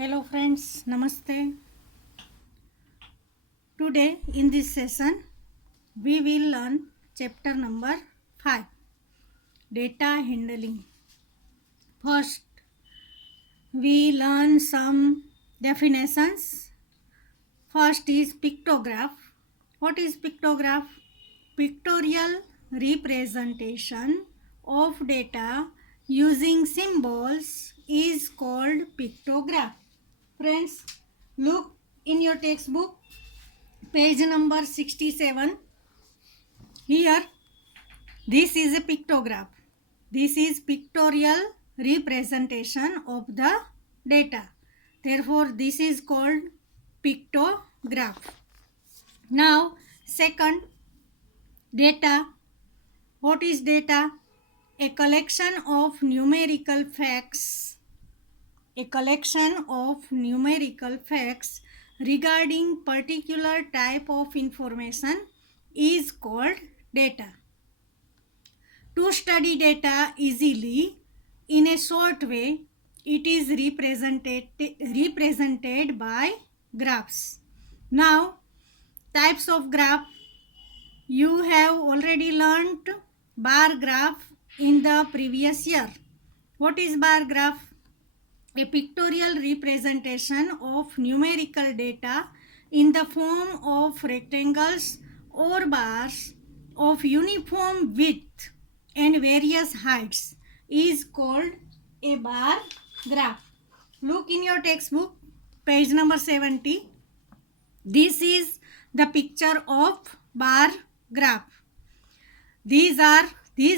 Hello friends, Namaste. Today in this session we will learn chapter number 5, data handling. First we learn some definitions. First is pictograph. What is pictograph? Pictorial representation of data using symbols is called pictograph. Friends, look in your textbook, page number 67. Here, this is a pictograph. This is pictorial representation of the data. Therefore, this is called pictograph. Now, second, data. What is data? A collection of numerical facts. A collection of numerical facts regarding particular type of information is called data. To study data easily in a short way, it is represented by graphs. Now, types of graph. You have already learnt bar graph in the previous year. What is bar graph? A pictorial representation of numerical data in the form of rectangles or bars of uniform width and various heights is called a bar graph. Look in your textbook, page number 70. This is the picture of bar graph. These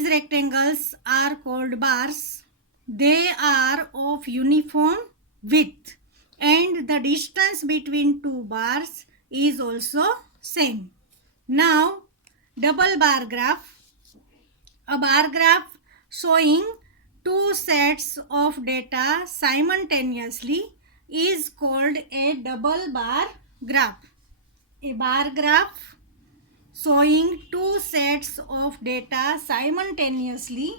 rectangles are called bars. They are of uniform width and the distance between two bars is also same. Now, double bar graph. A bar graph showing two sets of data simultaneously is called a double bar graph. A bar graph showing two sets of data simultaneously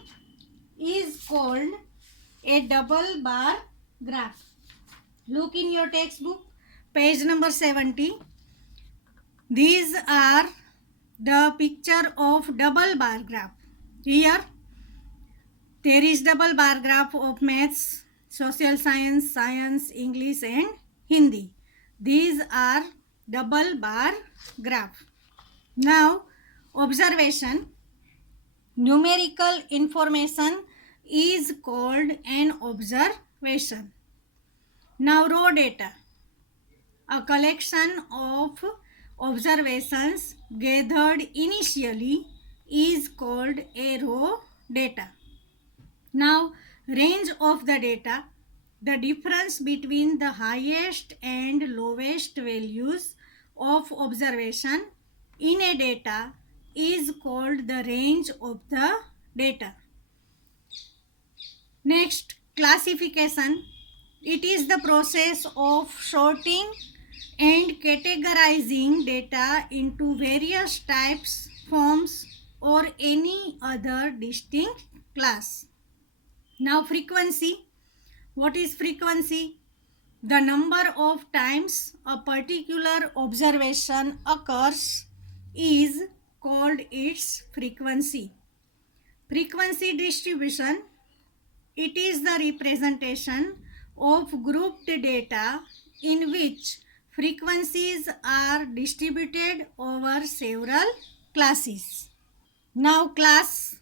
is called a double bar graph. Look in your textbook, page number 70. These are the picture of double bar graph. Here there is double bar graph of maths, social science, science, English and Hindi. These are double bar graph. Now, observation. Numerical information is called an observation. Now, raw data. A collection of observations gathered initially is called a raw data. Now, range of the data. The difference between the highest and lowest values of observation in a data is called the range of the data. Next, classification. It is the process of sorting and categorizing data into various types, forms, or any other distinct class. Now, frequency. What is frequency? The number of times a particular observation occurs is called its frequency. Frequency distribution. It is the representation of grouped data in which frequencies are distributed over several classes. Now, class.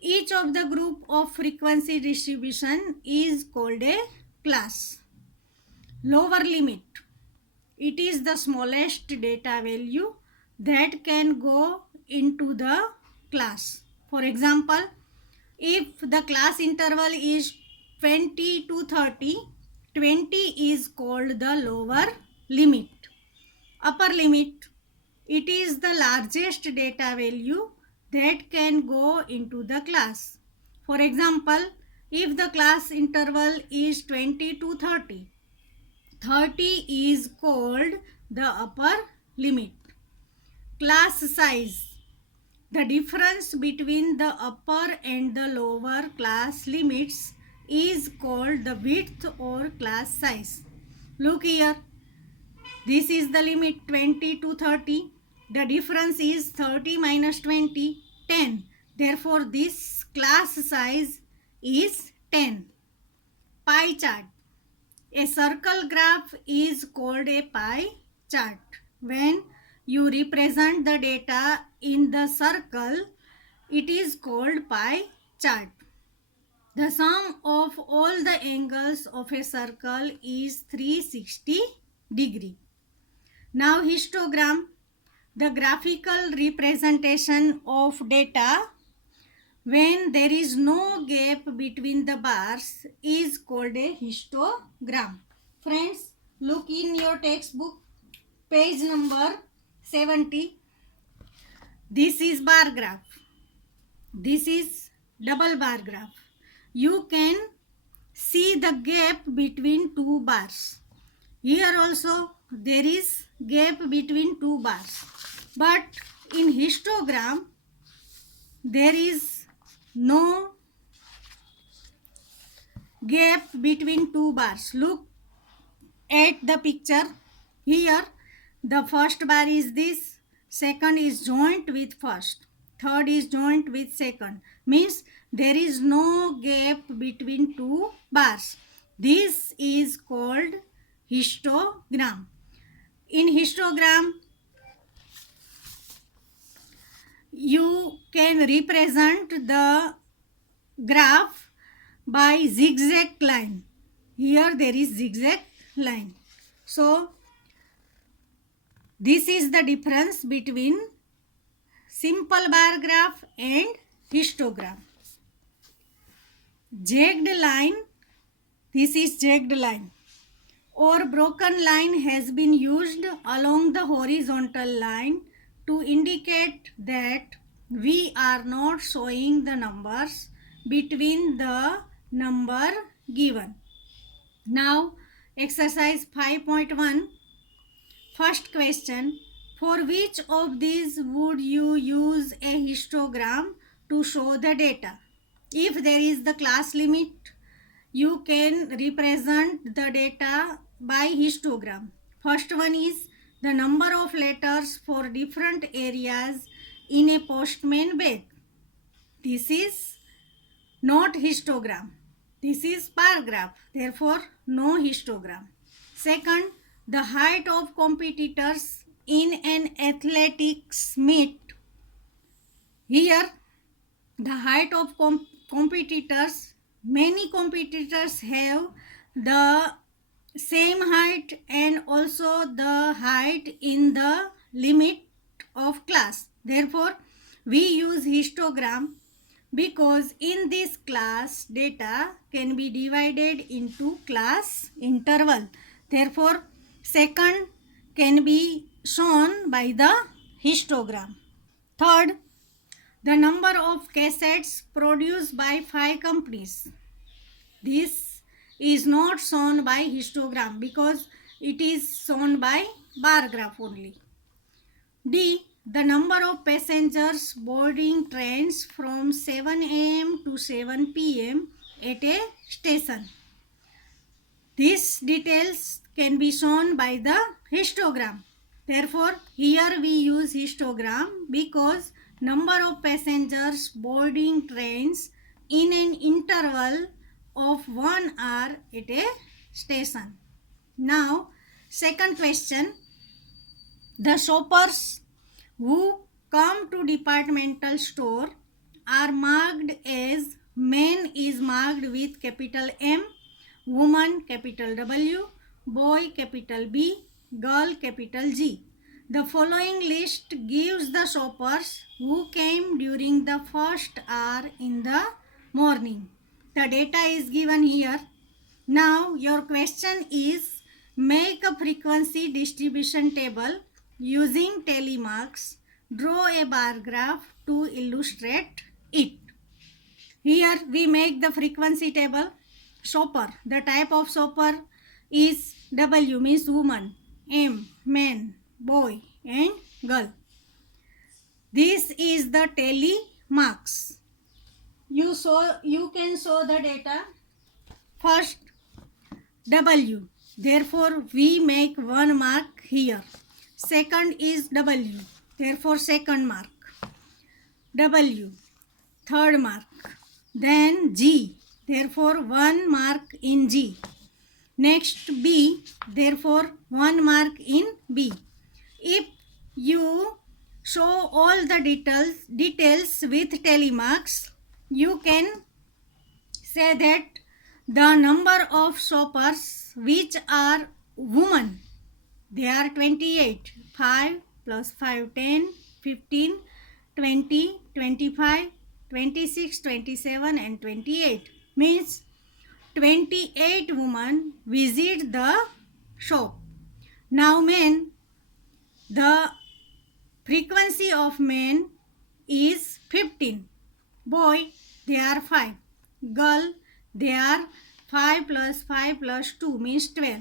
Each of the group of frequency distribution is called a class. Lower limit. It is the smallest data value that can go into the class. For example, if the class interval is 20 to 30, 20 is called the lower limit. Upper limit. It is the largest data value that can go into the class. For example, if the class interval is 20 to 30, 30 is called the upper limit. Class size. The difference between the upper and the lower class limits is called the width or class size. Look here. This is the limit 20 to 30. The difference is 30 minus 20, 10. Therefore, this class size is 10. Pie chart. A circle graph is called a pie chart. When you represent the data in the circle, it is called pie chart. The sum of all the angles of a circle is 360 degree. Now histogram, the graphical representation of data when there is no gap between the bars is called a histogram. Friends, look in your textbook, page number 70. This is bar graph. This is double bar graph. You can see the gap between two bars. Here also there is gap between two bars. But in histogram, there is no gap between two bars. Look at the picture. Here the first bar is this, second is joint with first, third is joint with second. Means there is no gap between two bars. This is called histogram. In histogram, you can represent the graph by zigzag line. Here there is zigzag line. So this is the difference between simple bar graph and histogram. Jagged line, this is jagged line or broken line has been used along the horizontal line to indicate that we are not showing the numbers between the number given. Now exercise 5.1. First question, for which of these would you use a histogram to show the data? If there is the class limit, you can represent the data by histogram. First one is the number of letters for different areas in a postman bag. This is not histogram. This is bar graph. Therefore, no histogram. Second, the height of competitors in an athletics meet. Here, the height of competitors, many competitors have the same height and also the height in the limit of class. Therefore, we use histogram because in this class data can be divided into class interval. Therefore, second can be shown by the histogram. Third, the number of cassettes produced by 5 companies. This is not shown by histogram because it is shown by bar graph only. D, the number of passengers boarding trains from 7 a.m. to 7 p.m. at a station. These details can be shown by the histogram. Therefore, here we use histogram because number of passengers boarding trains in an interval of 1 hour at a station. Now, second question. The shoppers who come to departmental store are marked as men is marked with capital M, woman capital W, boy capital B, girl capital G. The following list gives the shoppers who came during the first hour in the morning. The data is given here. Now your question is make a frequency distribution table using tally marks. Draw a bar graph to illustrate it. Here we make the frequency table. Shopper, the type of shopper is W means woman, M man, boy and girl. This is the tally marks. You can show the data. First W. Therefore, we make 1 mark here. Second is W. Therefore, second mark. W. Third mark. Then G. Therefore, 1 mark in G. Next B. Therefore, 1 mark in B. If you show all the details with tally marks, you can say that the number of shoppers which are women, they are 28. 5 plus 5, 10, 15, 20, 25, 26, 27 and 28. Means 28 women visit the shop. Now men, the frequency of men is 15. Boy, they are 5. Girl, they are 5 plus 5 plus 2 means 12.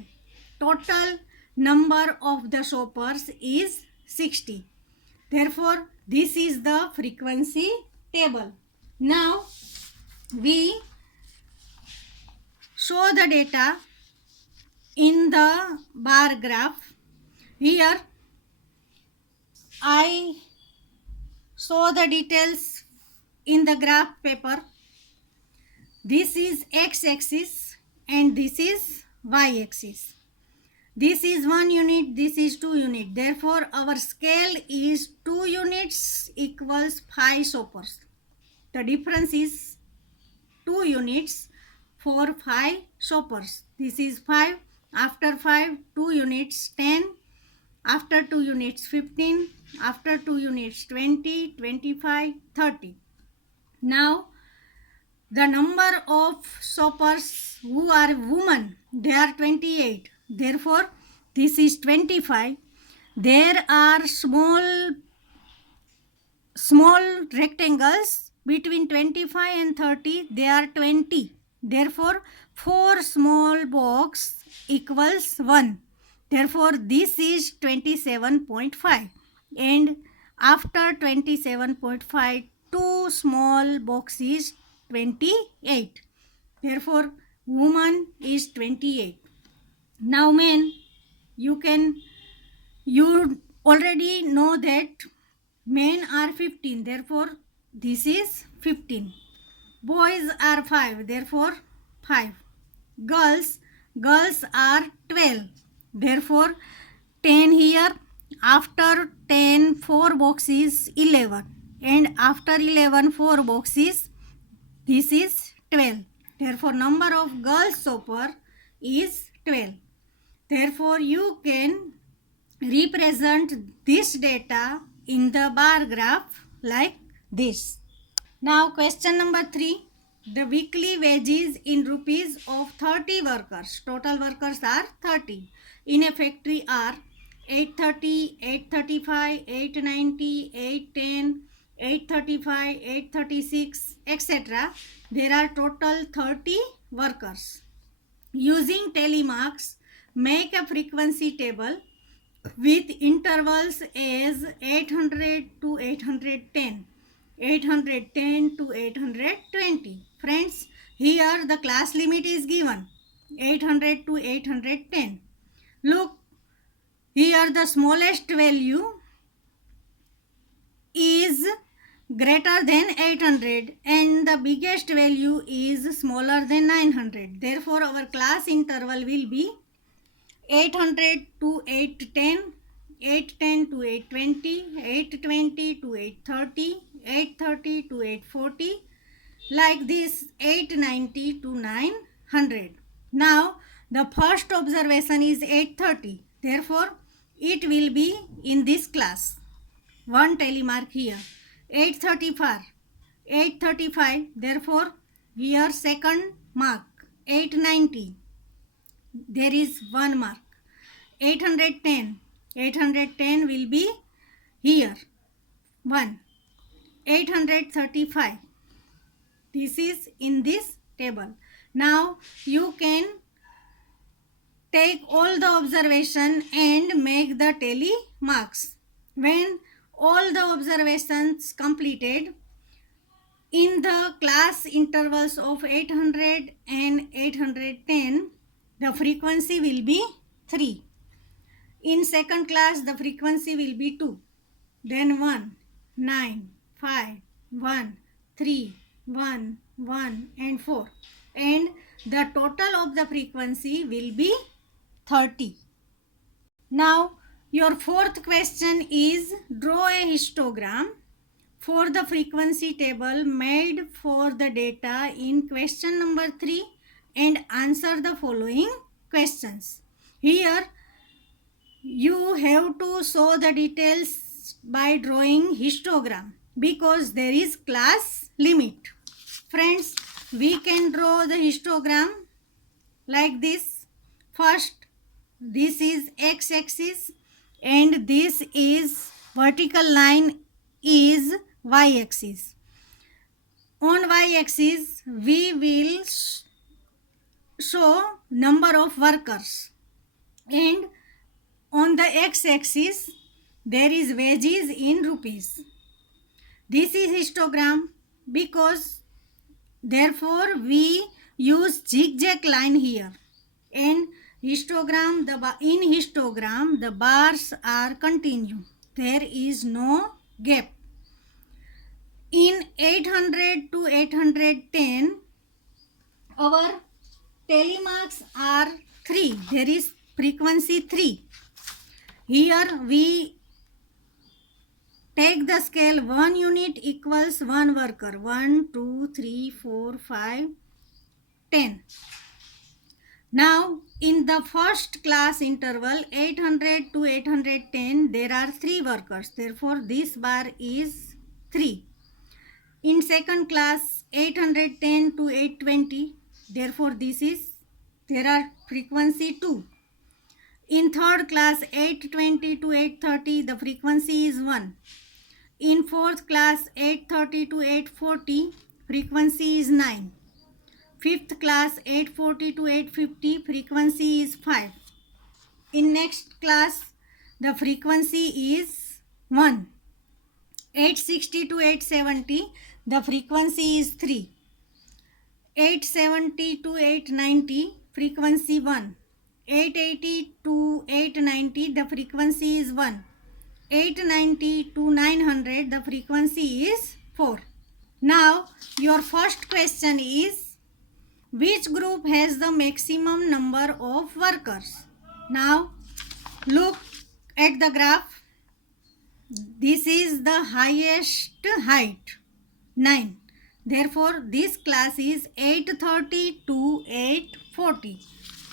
Total number of the shoppers is 60. Therefore, this is the frequency table. Now, we show the data in the bar graph. Here, I show the details in the graph paper. This is x-axis and this is y-axis. This is 1 unit, this is 2 unit. Therefore, our scale is 2 units equals 5 shoppers. The difference is 2 units for 5 shoppers. This is 5. After 5, 2 units 10. After 2 units 15. After 2 units 20, 25, 30. Now, the number of shoppers who are women, they are 28. Therefore, this is 25. There are small rectangles between 25 and 30. They are 20. Therefore, 4 small box equals 1. Therefore, this is 27.5. And after 27.5, 2 small boxes 28. Therefore, woman is 28. Now men, you already know that men are 15. Therefore, this is 15. Boys are 5. Therefore, 5. Girls are 12. Therefore, 10 here. After 10, 4 boxes 11. And after 11, 4 boxes, this is 12. Therefore, number of girls shopper is 12. Therefore, you can represent this data in the bar graph like this. Now, question number 3. The weekly wages in rupees of 30 workers. Total workers are 30. In a factory are 830, 835, 890, 810, 835, 836, etc. There are total 30 workers. Using tally marks, make a frequency table with intervals as 800 to 810, 810 to 820. Friends, here the class limit is given 800 to 810. Look, here the smallest value is greater than 800 and the biggest value is smaller than 900. Therefore, our class interval will be 800 to 810, 810 to 820, 820 to 830, 830 to 840, like this 890 to 900. Now, the first observation is 830. Therefore, it will be in this class. One tally mark here. 835. 835. Therefore, here second mark. 890. There is 1 mark. 810. 810 will be here. 1. 835. This is in this table. Now, you can take all the observation and make the tally marks. When all the observations completed in the class intervals of 800 and 810, the frequency will be 3. In second class, the frequency will be 2. Then 1, 9, 5, 1, 3, 1, 1 and 4. And the total of the frequency will be 30. Now, your fourth question is draw a histogram for the frequency table made for the data in question number 3 and answer the following questions. Here, you have to show the details by drawing histogram because there is class limit. Friends, we can draw the histogram like this. First, this is x-axis and this is vertical line is y-axis. On y-axis, we will show number of workers, and on the x-axis, there is wages in rupees. This is histogram because therefore we use zigzag line here. And histogram, in histogram, the bars are continue. There is no gap. In 800 to 810, our telemarks are 3. There is frequency 3. Here we take the scale 1 unit equals 1 worker. 1, 2, 3, 4, 5, 10. Now, in the first class interval 800 to 810, there are 3 workers. Therefore, this bar is 3. In second class 810 to 820, therefore there are frequency 2. In third class 820 to 830, the frequency is 1. In fourth class 830 to 840, frequency is 9. Fifth class 840 to 850, frequency is 5. In next class, the frequency is 1. 860 to 870, the frequency is 3. 870 to 890, frequency 1. 880 to 890, the frequency is 1. 890 to 900, the frequency is 4. Now, your first question is, which group has the maximum number of workers? Now, look at the graph. This is the highest height, 9. Therefore, this class is 830 to 840.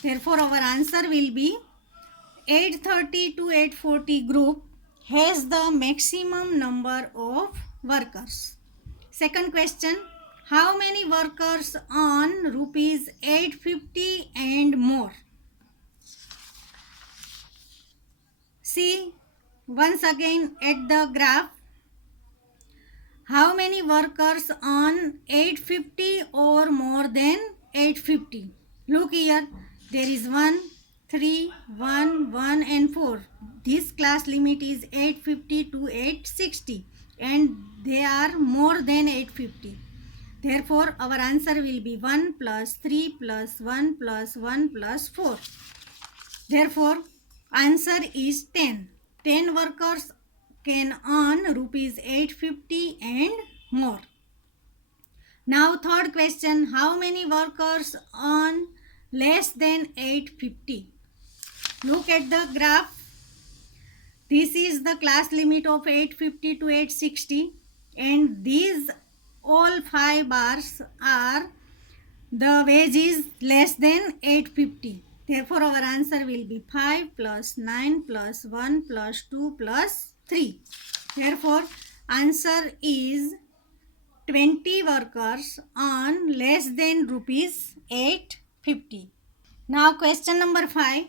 Therefore, our answer will be 830 to 840 group has the maximum number of workers. Second question, how many workers on rupees 850 and more? See once again at the graph. How many workers on 850 or more than 850? Look here. There is 1, 3, 1, 1 and 4. This class limit is 850 to 860 and they are more than 850. Therefore, our answer will be 1 plus 3 plus 1 plus 1 plus 4. Therefore, answer is 10. 10 workers can earn rupees 850 and more. Now, third question, how many workers earn less than 850? Look at the graph. This is the class limit of 850 to 860 and these all 5 bars are the wages less than 850. Therefore, our answer will be 5 plus 9 plus 1 plus 2 plus 3. Therefore, answer is 20 workers on less than rupees 850. Now, question number 5.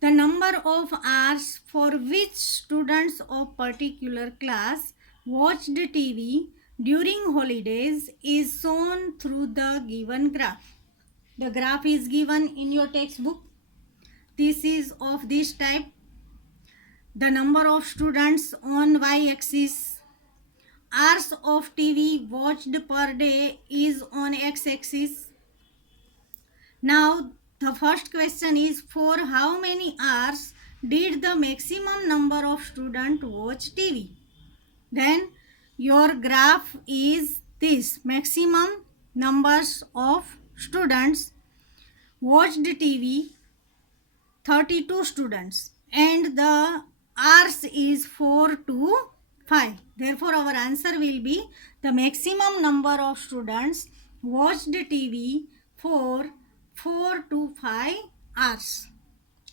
The number of hours for which students of particular class watched TV during holidays is shown through the given graph. The graph is given in your textbook. This is of this type. The number of students on y-axis. Hours of TV watched per day is on x-axis. Now, The first question is, for how many hours did the maximum number of students watch TV? Then your graph is this: maximum numbers of students watched TV 32 students, and the hours is 4 to 5. Therefore our answer will be the maximum number of students watched TV for 4 to 5 hours.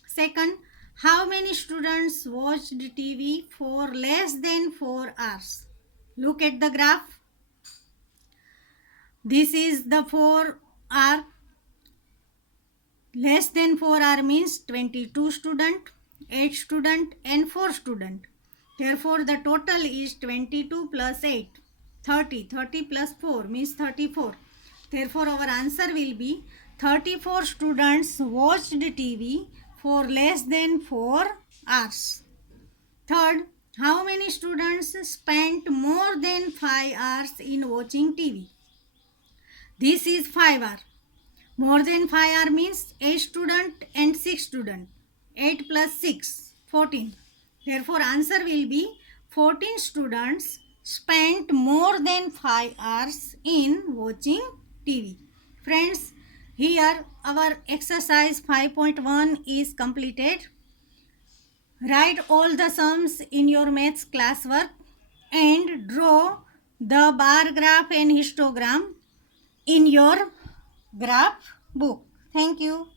Second, how many students watched TV for less than 4 hours? Look at the graph. This is the 4 hour. Less than 4 hour means 22 student, 8 student and 4 student. Therefore the total is 22 plus 8, 30. 30 plus 4 means 34. Therefore our answer will be 34 students watched TV for less than 4 hours. Third, how many students spent more than 5 hours in watching TV? This is 5 hours. More than 5 hours means 8 student and 6 student. 8 plus 6, 14. Therefore answer will be 14 students spent more than 5 hours in watching TV. Friends, here our exercise 5.1 is completed. Write all the sums in your maths classwork and draw the bar graph and histogram in your graph book. Thank you.